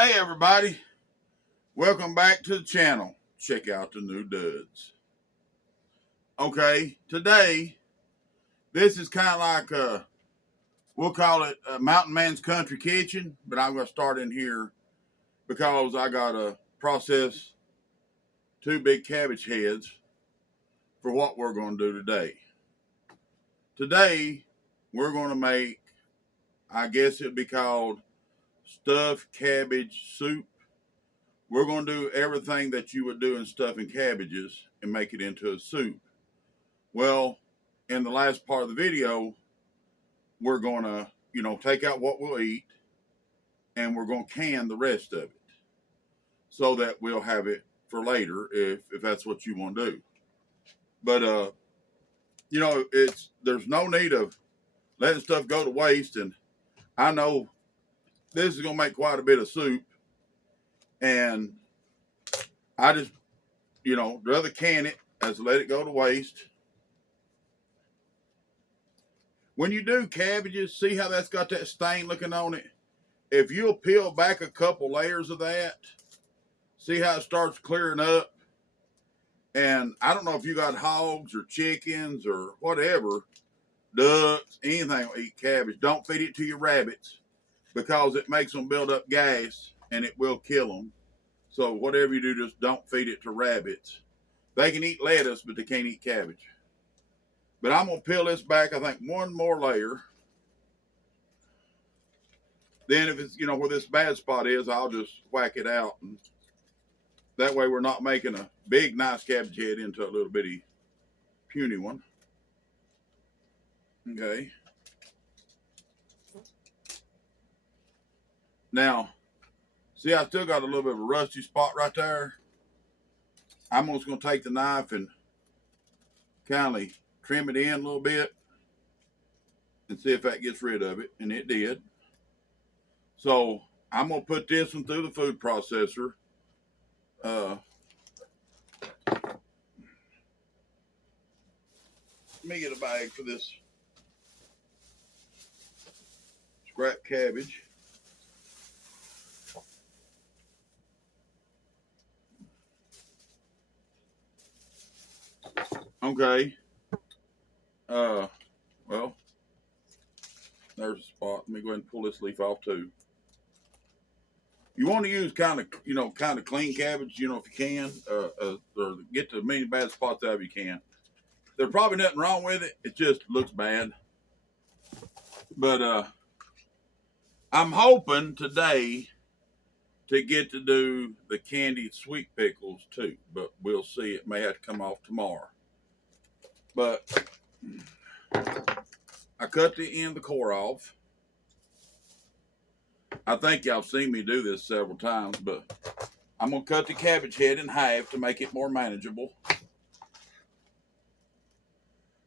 Hey everybody, welcome back to the channel. Check out the new duds. Okay, today, this is kind of like we'll call it a Mountain Man's Country Kitchen, but I'm going to start in here because I got to process 2 big cabbage heads for what we're going to do today. Today, we're going to make, I guess it'd be called stuffed cabbage soup. We're going to do everything that you would do in stuffing cabbages and make it into a soup. Well, in the last part of the video, we're going to, take out what we'll eat and we're going to can the rest of it so that we'll have it for later if that's what you want to do. But, there's no need of letting stuff go to waste. And I know this is going to make quite a bit of soup. And I just, rather can it as let it go to waste. When you do cabbages, see how that's got that stain looking on it? If you'll peel back a couple layers of that, see how it starts clearing up? And I don't know if you got hogs or chickens or whatever, ducks, anything will eat cabbage. Don't feed it to your rabbits because it makes them build up gas and it will kill them. So whatever you do, just don't feed it to rabbits. They can eat lettuce, but they can't eat cabbage. But I'm going to peel this back, I think, one more layer. Then if it's, where this bad spot is, I'll just whack it out. And that way we're not making a big, nice cabbage head into a little bitty, puny one. Okay. Now, see, I still got a little bit of a rusty spot right there. I'm just going to take the knife and kind of trim it in a little bit and see if that gets rid of it. And it did. So I'm going to put this one through the food processor. Let me get a bag for this scrap cabbage. Okay. Well, there's a spot. Let me go ahead and pull this leaf off too. You want to use kind of clean cabbage, if you can, or get as many bad spots out as you can. There's probably nothing wrong with it. It just looks bad. But I'm hoping today to get to do the candied sweet pickles too. But we'll see. It may have to come off tomorrow. But I cut the end of the core off. I think y'all seen me do this several times, but I'm going to cut the cabbage head in half to make it more manageable.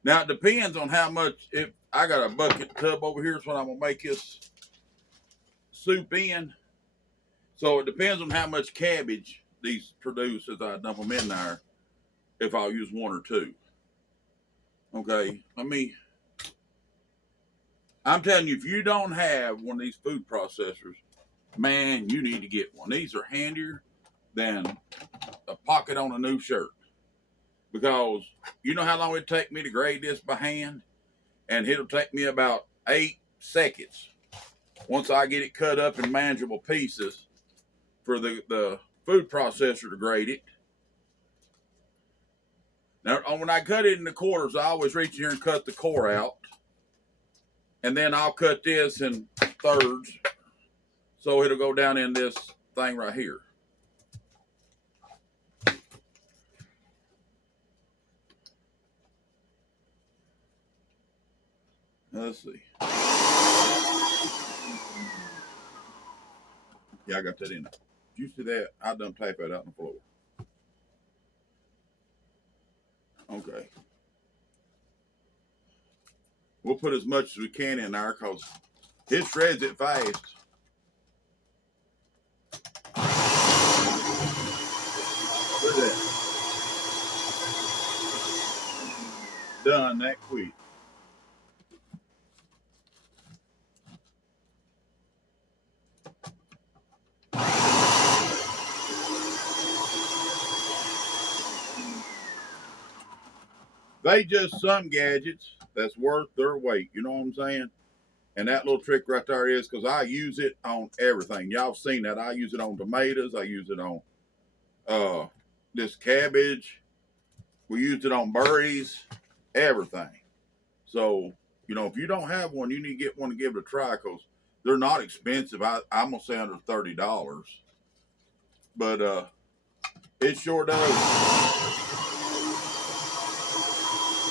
Now, it depends on how much, if I got a bucket tub over here, is what I'm going to make this soup in. So it depends on how much cabbage these produce as I dump them in there, if I'll use 1 or 2. Okay, I'm telling you, if you don't have one of these food processors, man, you need to get one. These are handier than a pocket on a new shirt. Because you know how long it'd take me to grade this by hand? And it'll take me about 8 seconds once I get it cut up in manageable pieces for the food processor to grade it. Now, when I cut it into quarters, I always reach here and cut the core out. And then I'll cut this in thirds. So it'll go down in this thing right here. Now, let's see. Yeah, I got that in there. Did you see that? I done tape that out on the floor. Okay. We'll put as much as we can in there because it shreds it fast. Look at that. Done that quick. They just some gadgets that's worth their weight. You know what I'm saying? And that little trick right there is because I use it on everything. Y'all seen that? I use it on tomatoes. I use it on uh, this cabbage. We used it on berries, everything. So, you know, if you don't have one, you need to get one to give it a try because they're not expensive. I'm going to say under $30. But it sure does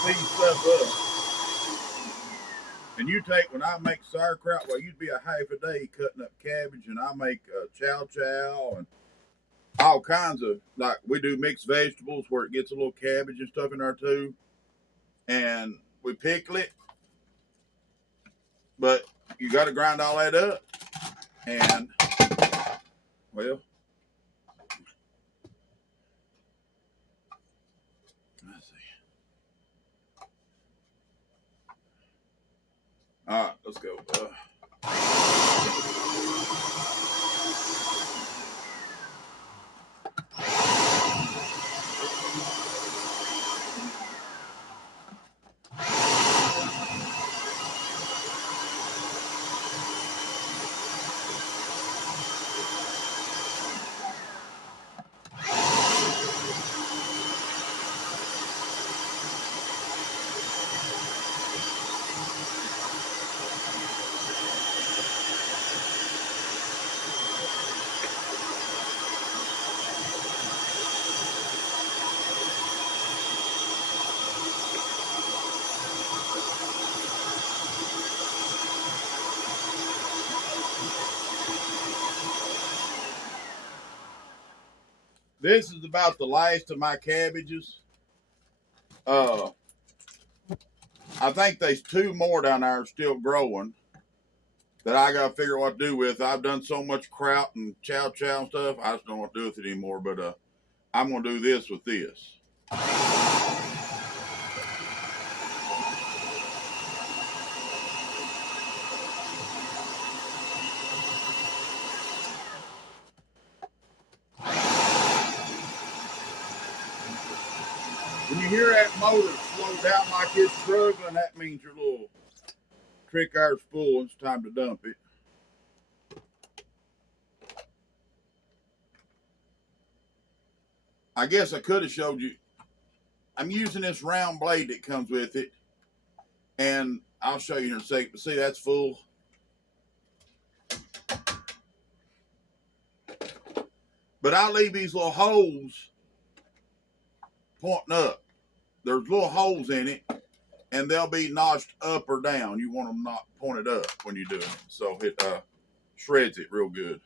speed stuff up. And you take, when I make sauerkraut, well, you'd be a half a day cutting up cabbage, and I make chow chow and all kinds of, like, we do mixed vegetables where it gets a little cabbage and stuff in there too. And we pickle it, but you got to grind all that up. And, well, let's see. All right, let's go. This is about the last of my cabbages. Uh, I think there's two more down there still growing that I got to figure out what to do with. I've done so much kraut and chow chow and stuff, I just don't know what to do with it anymore. But I'm going to do this with this. When you hear that motor slow down like it's struggling, that means your little trick iron's full. It's time to dump it. I guess I could have showed you. I'm using this round blade that comes with it, and I'll show you in a second. But see, that's full. But I leave these little holes pointing up. There's little holes in it, and they'll be notched up or down. You want them not pointed up when you're doing it, so it shreds it real good.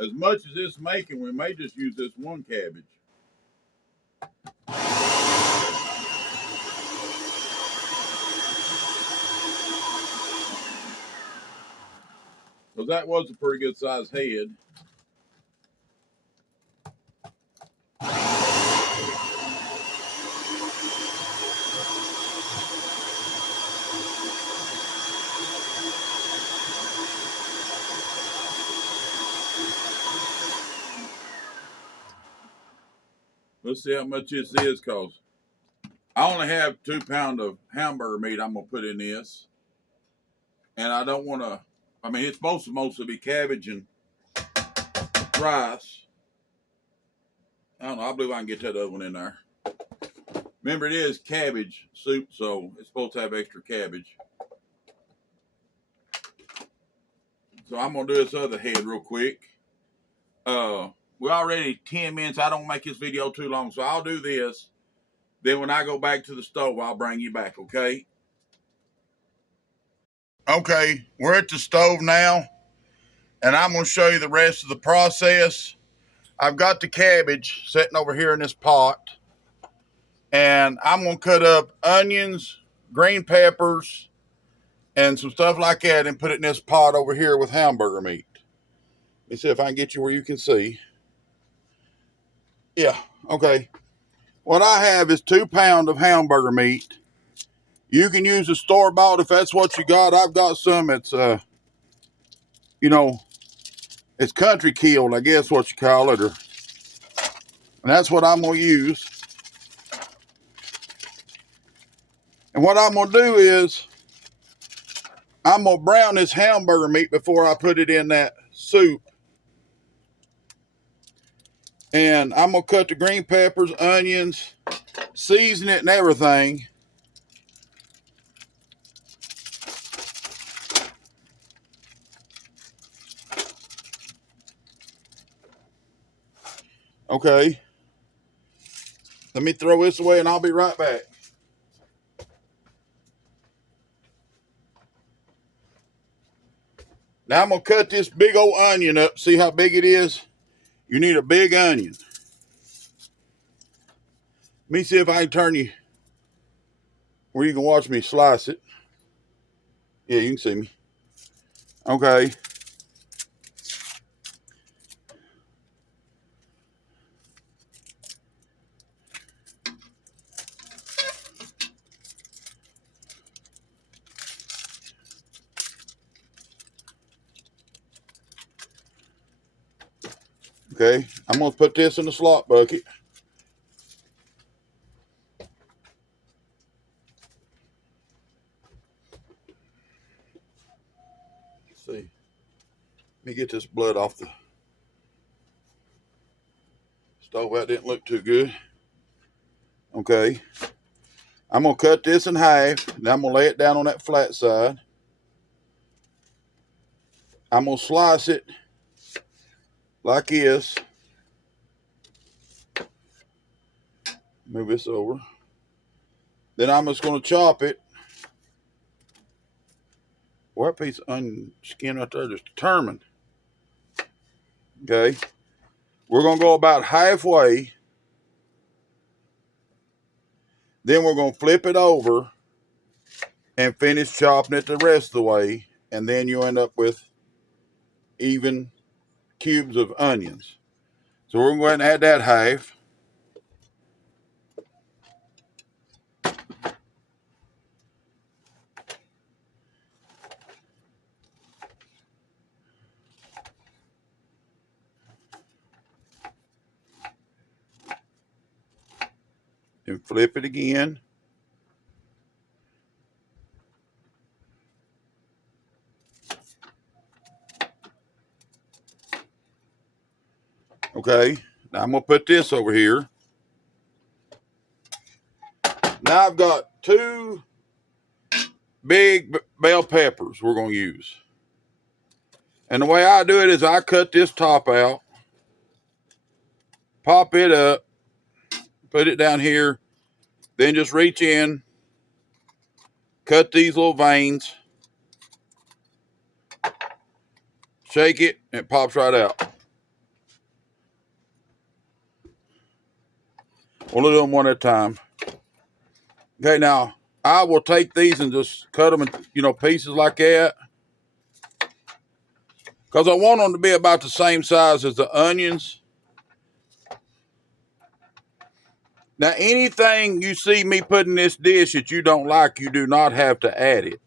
As much as it's making, we may just use this one cabbage. Because that was a pretty good sized head. Let's see how much this is, because I only have 2 pounds of hamburger meat I'm going to put in this. And I don't want to, I mean, it's supposed to mostly be cabbage and rice. I don't know, I believe I can get that other one in there. Remember, it is cabbage soup, so it's supposed to have extra cabbage. So I'm going to do this other head real quick. We're already 10 minutes. I don't make this video too long, so I'll do this. Then when I go back to the stove, I'll bring you back, okay? Okay, we're at the stove now, and I'm going to show you the rest of the process. I've got the cabbage sitting over here in this pot, and I'm going to cut up onions, green peppers, and some stuff like that and put it in this pot over here with hamburger meat. Let me see if I can get you where you can see. Yeah, okay. What I have is 2 pounds of hamburger meat. You can use a store-bought if that's what you got. I've got some. It's, it's country killed, I guess what you call it. And that's what I'm going to use. And what I'm going to do is I'm going to brown this hamburger meat before I put it in that soup. And I'm going to cut the green peppers, onions, season it and everything. Okay. Let me throw this away and I'll be right back. Now I'm going to cut this big old onion up. See how big it is? You need a big onion. Let me see if I can turn you where you can watch me slice it. Yeah, you can see me. Okay. Okay, I'm going to put this in the slot bucket. Let's see. Let me get this blood off the stove. That didn't look too good. Okay. I'm going to cut this in half. And I'm going to lay it down on that flat side. I'm going to slice it like this. Move this over. Then I'm just going to chop it. Well, that piece of onion skin right there just determined. Okay. We're going to go about halfway. Then we're going to flip it over and finish chopping it the rest of the way. And then you end up with even cubes of onions. So we're going to go ahead and add that half. And flip it again. Okay, now I'm going to put this over here. Now I've got 2 big bell peppers we're going to use. And the way I do it is I cut this top out, pop it up, put it down here, then just reach in, cut these little veins, shake it, and it pops right out. We'll do them one at a time. Okay, now I will take these and just cut them in, pieces like that. Because I want them to be about the same size as the onions. Now, anything you see me put in this dish that you don't like, you do not have to add it.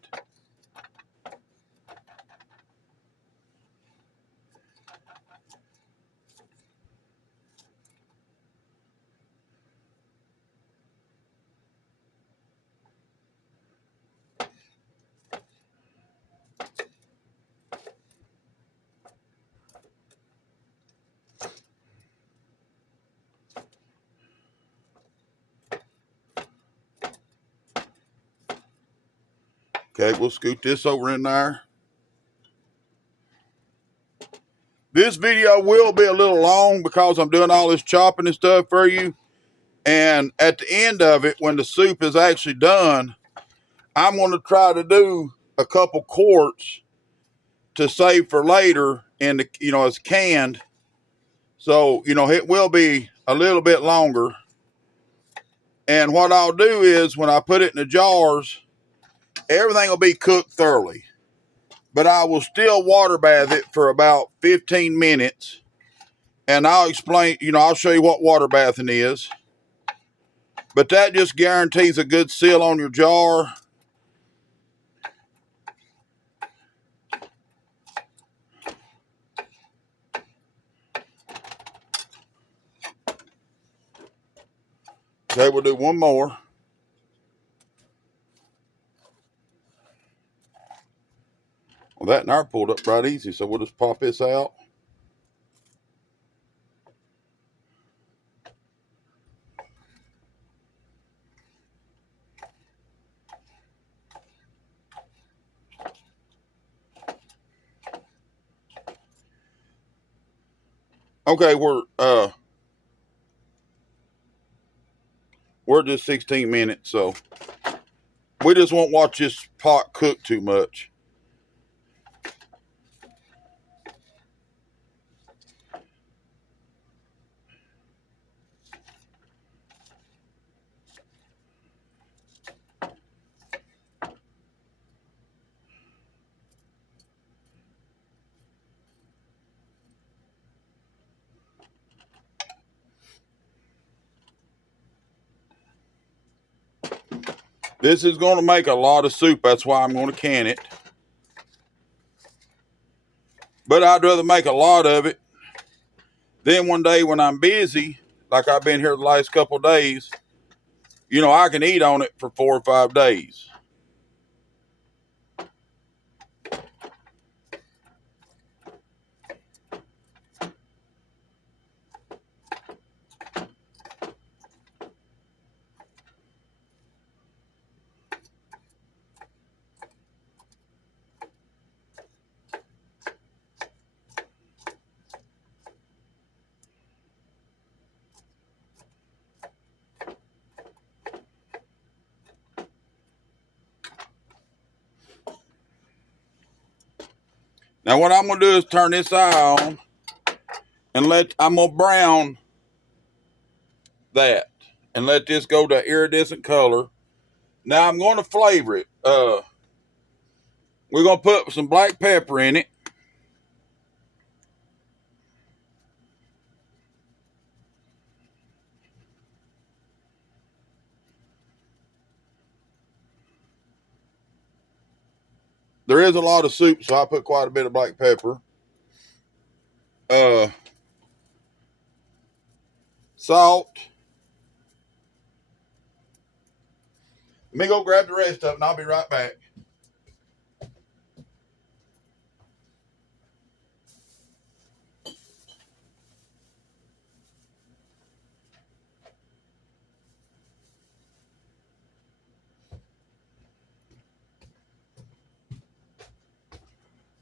Okay, we'll scoot this over in there. This video will be a little long because I'm doing all this chopping and stuff for you. And at the end of it, when the soup is actually done, I'm going to try to do a couple quarts to save for later and, as canned. So, it will be a little bit longer. And what I'll do is when I put it in the jars, everything will be cooked thoroughly. But I will still water bath it for about 15 minutes. And I'll explain, I'll show you what water bathing is. But that just guarantees a good seal on your jar. Okay, we'll do one more. Well, that and pulled up right easy, so we'll just pop this out. Okay, we're just 16 minutes, so we just won't watch this pot cook too much. This is going to make a lot of soup. That's why I'm going to can it. But I'd rather make a lot of it. Then one day when I'm busy, like I've been here the last couple of days, I can eat on it for 4 or 5 days. Now what I'm going to do is turn this eye on and I'm going to brown that and let this go to iridescent color. Now I'm going to flavor it. We're going to put some black pepper in it. There is a lot of soup, so I put quite a bit of black pepper. Salt. Let me go grab the rest of it and I'll be right back.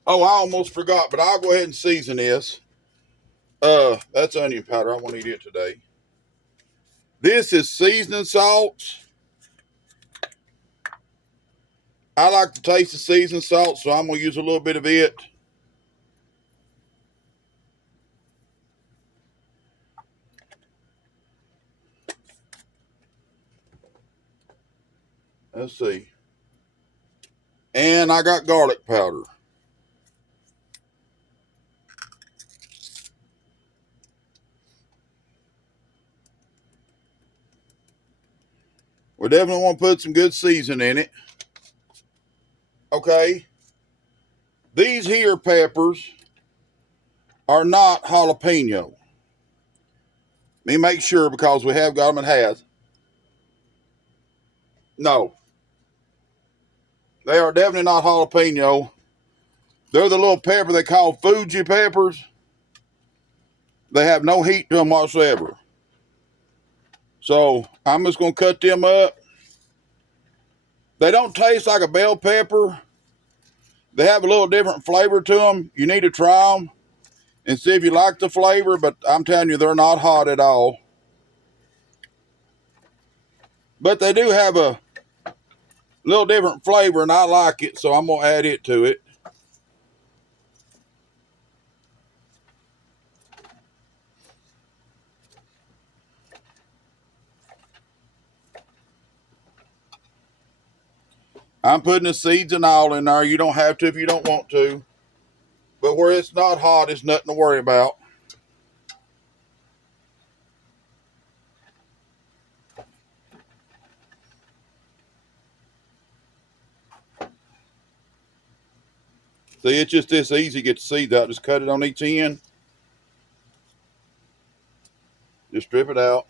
Oh, I almost forgot, but I'll go ahead and season this. That's onion powder. I won't eat it today. This is seasoning salt. I like to taste the seasoning salt, so I'm going to use a little bit of it. Let's see. And I got garlic powder. We definitely want to put some good seasoning in it. Okay. These here peppers are not jalapeno. Let me make sure because we have got them in halves. No. They are definitely not jalapeno. They're the little pepper they call Fuji peppers. They have no heat to them whatsoever. So I'm just going to cut them up. They don't taste like a bell pepper. They have a little different flavor to them. You need to try them and see if you like the flavor, but I'm telling you, they're not hot at all. But they do have a little different flavor, and I like it, so I'm going to add it to it. I'm putting the seeds and all in there. You don't have to if you don't want to. But where it's not hot, it's nothing to worry about. See, it's just this easy to get the seeds out. Just cut it on each end. Just strip it out.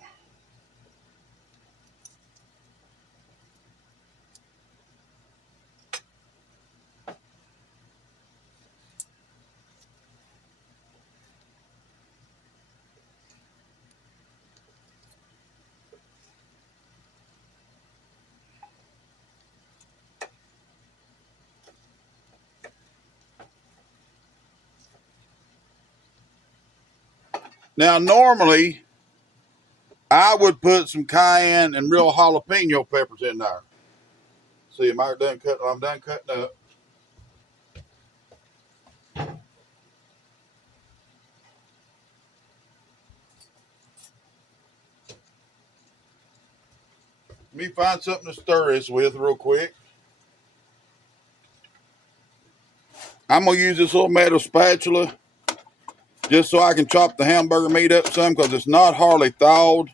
Now, normally, I would put some cayenne and real jalapeno peppers in there. See, I'm done cutting up. Let me find something to stir this with real quick. I'm going to use this little metal spatula just so I can chop the hamburger meat up some because it's not hardly thawed.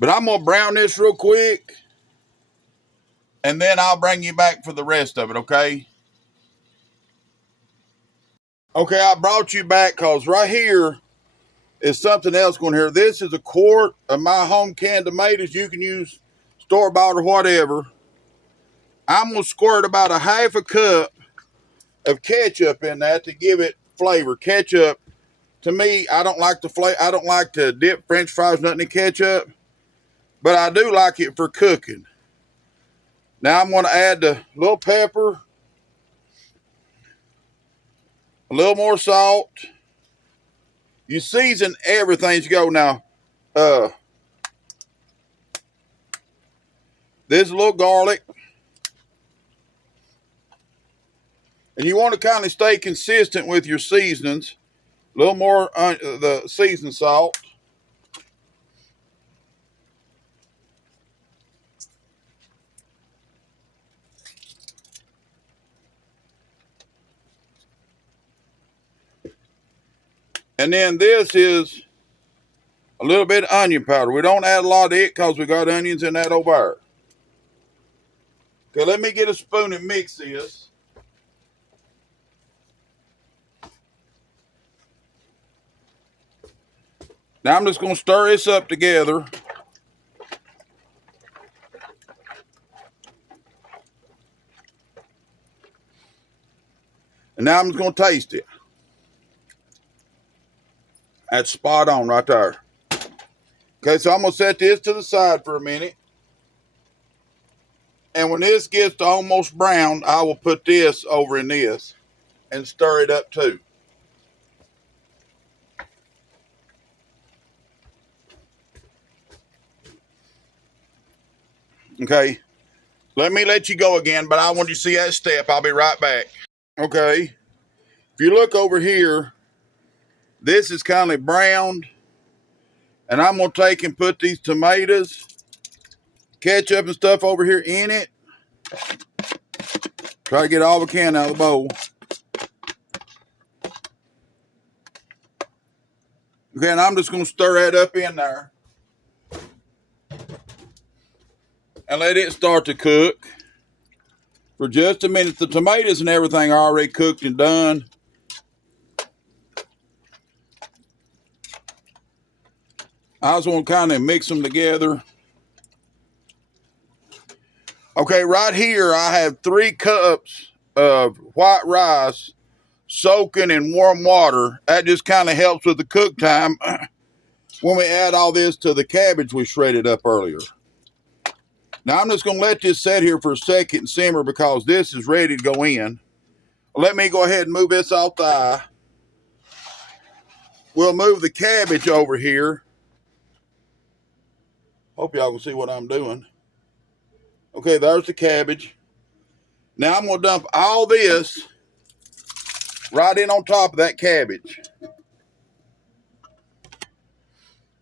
But I'm going to brown this real quick, and then I'll bring you back for the rest of it, okay? Okay, I brought you back because right here is something else going here. This is a quart of my home canned tomatoes. You can use store-bought or whatever. I'm going to squirt about a half a cup of ketchup in that to give it flavor. Ketchup, to me, I don't like to dip French fries nothing in ketchup, but I do like it for cooking. Now I'm going to add the little pepper, a little more salt. You season everything as you go. Now, this is a little garlic. And you want to kind of stay consistent with your seasonings. A little more the seasoned salt. And then this is a little bit of onion powder. We don't add a lot of it because we got onions in that over there. Okay, let me get a spoon and mix this. Now I'm just going to stir this up together. And now I'm just going to taste it. That's spot on right there. Okay, so I'm going to set this to the side for a minute. And when this gets to almost brown, I will put this over in this and stir it up too. Okay, let me let you go again, but I want you to see that step. I'll be right back. Okay, if you look over here, this is kind of browned. And I'm going to take and put these tomatoes, ketchup and stuff over here in it. Try to get all the can out of the bowl. Okay, and I'm just going to stir that up in there. And let it start to cook for just a minute. The tomatoes and everything are already cooked and done. I just want to kind of mix them together. Okay, right here I have 3 cups of white rice soaking in warm water. That just kind of helps with the cook time when we add all this to the cabbage we shredded up earlier. Now I'm just going to let this sit here for a second and simmer because this is ready to go in. Let me go ahead and move this off the eye. We'll move the cabbage over here. Hope y'all can see what I'm doing. Okay, there's the cabbage. Now I'm going to dump all this right in on top of that cabbage.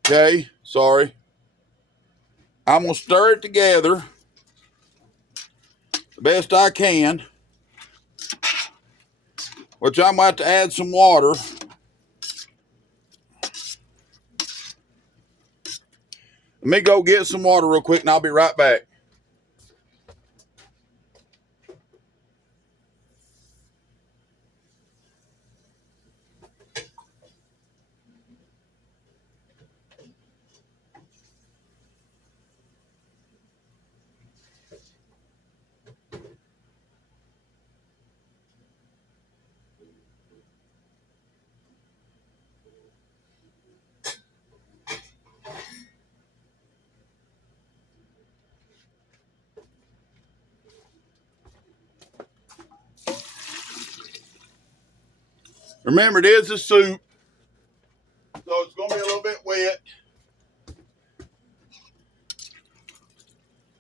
Okay, sorry. I'm going to stir it together the best I can, which I'm about to add some water. Let me go get some water real quick and I'll be right back. Remember, it is a soup, so it's going to be a little bit wet.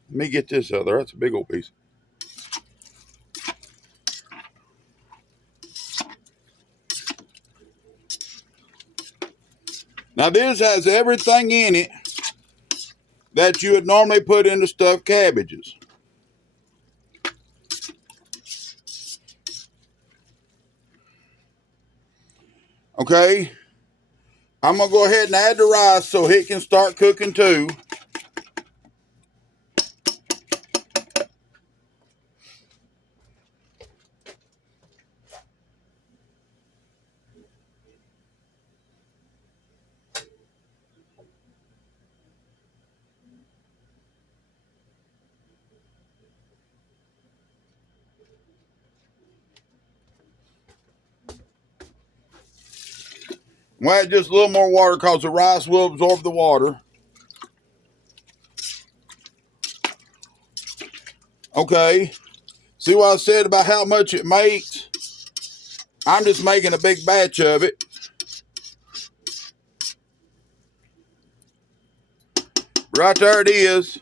Let me get this out there. That's a big old piece. Now, this has everything in it that you would normally put into stuffed cabbages. Okay, I'm going to go ahead and add the rice so it can start cooking too. We'll add just a little more water because the rice will absorb the water. Okay, see what I said about how much it makes? I'm just making a big batch of it. Right there it is.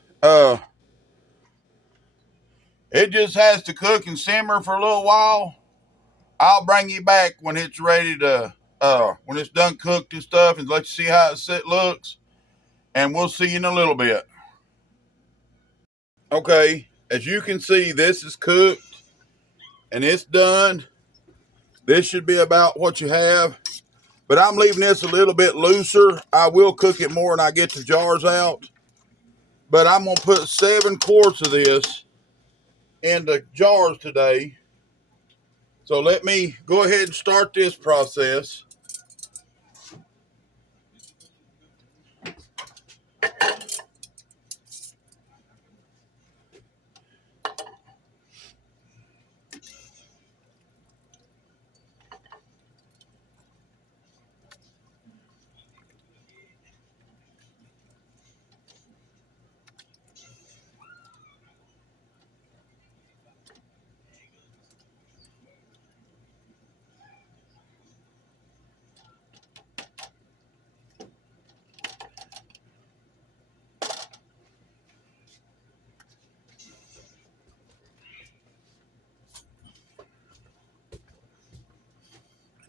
It just has to cook and simmer for a little while. I'll bring you back when it's ready to, when it's done cooked and stuff, and let you see how it looks. And we'll see you in a little bit. Okay, as you can see, this is cooked and it's done. This should be about what you have. But I'm leaving this a little bit looser. I will cook it more when I get the jars out. But I'm going to put 7 quarts of this in the jars today. So let me go ahead and start this process.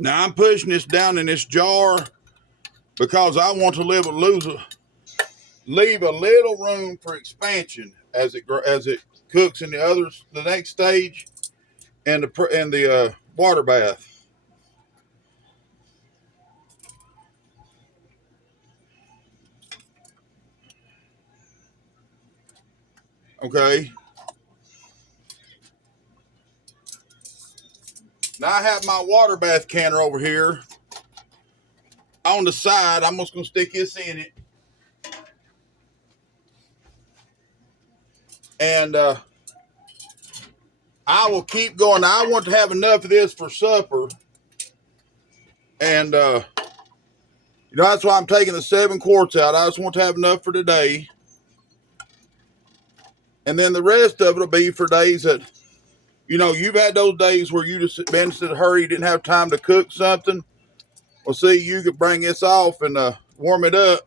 Now I'm pushing this down in this jar because I want to leave a little room for expansion as it cooks in the next stage, and the water bath. Okay. Now I have my water bath canner over here on the side. I'm just going to stick this in it. And I will keep going. Now, I want to have enough of this for supper. And, that's why I'm taking the 7 quarts out. I just want to have enough for today. And then the rest of it will be for days that, you've had those days where you just been in a hurry, you didn't have time to cook something. Well, see, you could bring this off and warm it up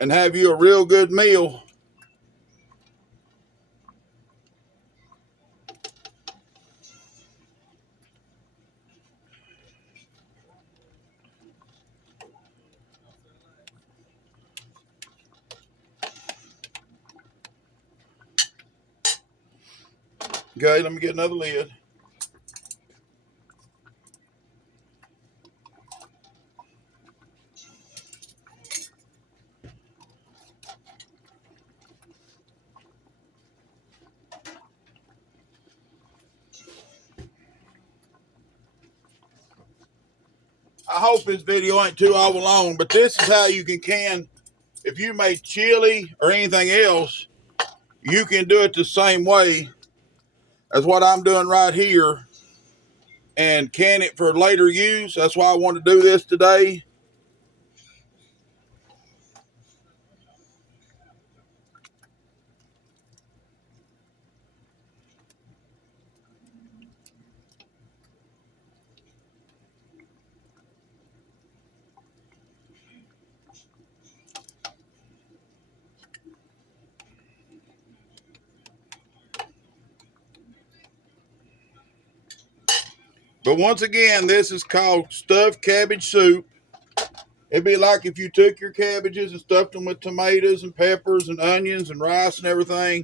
and have you a real good meal. Okay, let me get another lid. I hope this video ain't too over long, but this is how you can if you made chili or anything else, you can do it the same way as what I'm doing right here and can it for later use. That's why I want to do this today. But once again, this is called stuffed cabbage soup. It'd be like if you took your cabbages and stuffed them with tomatoes and peppers and onions and rice and everything,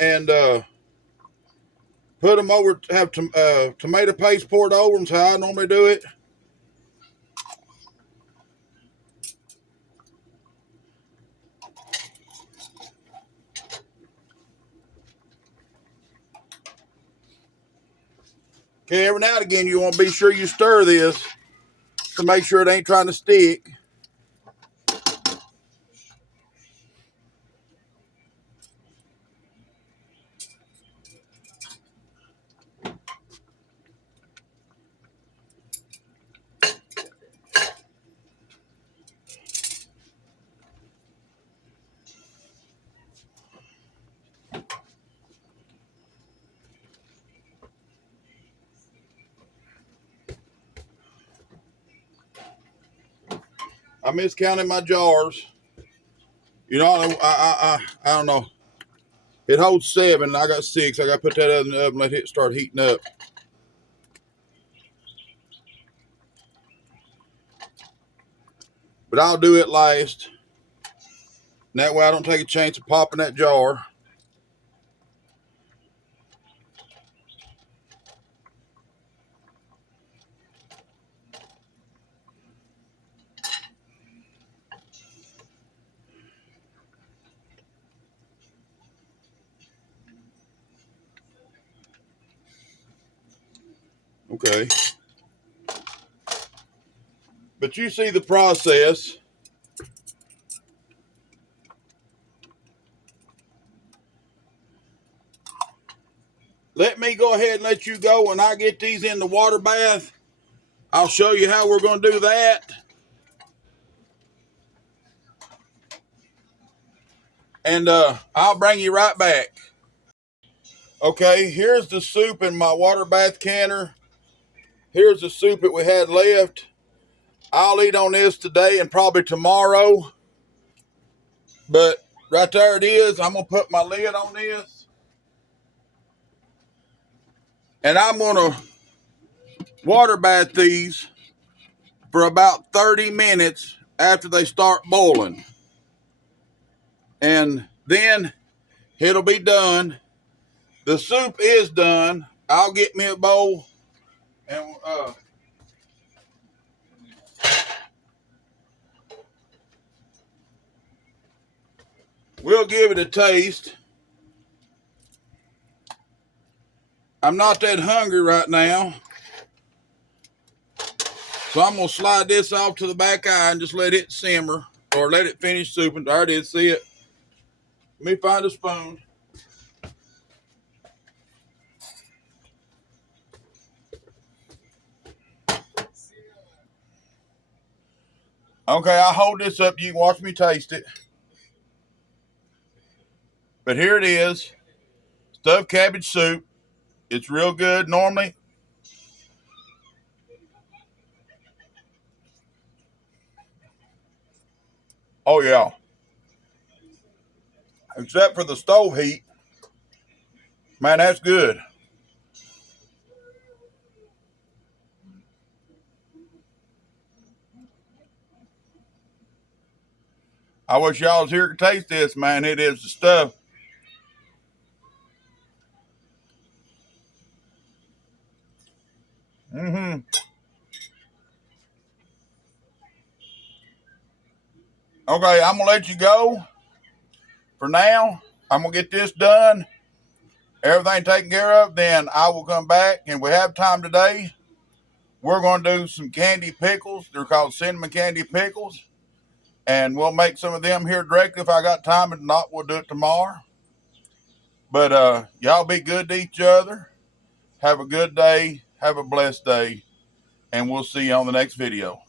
and put them over, have tomato paste poured over them. Is how I normally do it. Okay, every now and again you want to be sure you stir this to make sure it ain't trying to stick. I miscounted my jars. I don't know. It holds 7, and I got 6. I got to put that in the oven and let it start heating up. But I'll do it last. And that way I don't take a chance of popping that jar. Okay. But you see the process. Let me go ahead and let you go. When I get these in the water bath, I'll show you how we're going to do that. And I'll bring you right back. Okay, here's the soup in my water bath canner. Here's the soup that we had left. I'll eat on this today and probably tomorrow. But right there it is. I'm going to put my lid on this. And I'm going to water bath these for about 30 minutes after they start boiling. And then it'll be done. The soup is done. I'll get me a bowl and we'll give it a taste. I'm not that hungry right now, so I'm going to slide this off to the back eye and just let it simmer or let it finish souping. There it is, see it? Let me find a spoon. Okay, I'll hold this up. You can watch me taste it. But here it is. Stuffed cabbage soup. It's real good normally. Oh, yeah. Except for the stove heat. Man, that's good. I wish y'all was here to taste this, man. It is the stuff. Mm-hmm. Okay, I'm going to let you go for now. I'm going to get this done. Everything taken care of. Then I will come back. And we have time today. We're going to do some candy pickles. They're called cinnamon candy pickles. And we'll make some of them here directly if I got time. If not, we'll do it tomorrow. But y'all be good to each other. Have a good day. Have a blessed day. And we'll see you on the next video.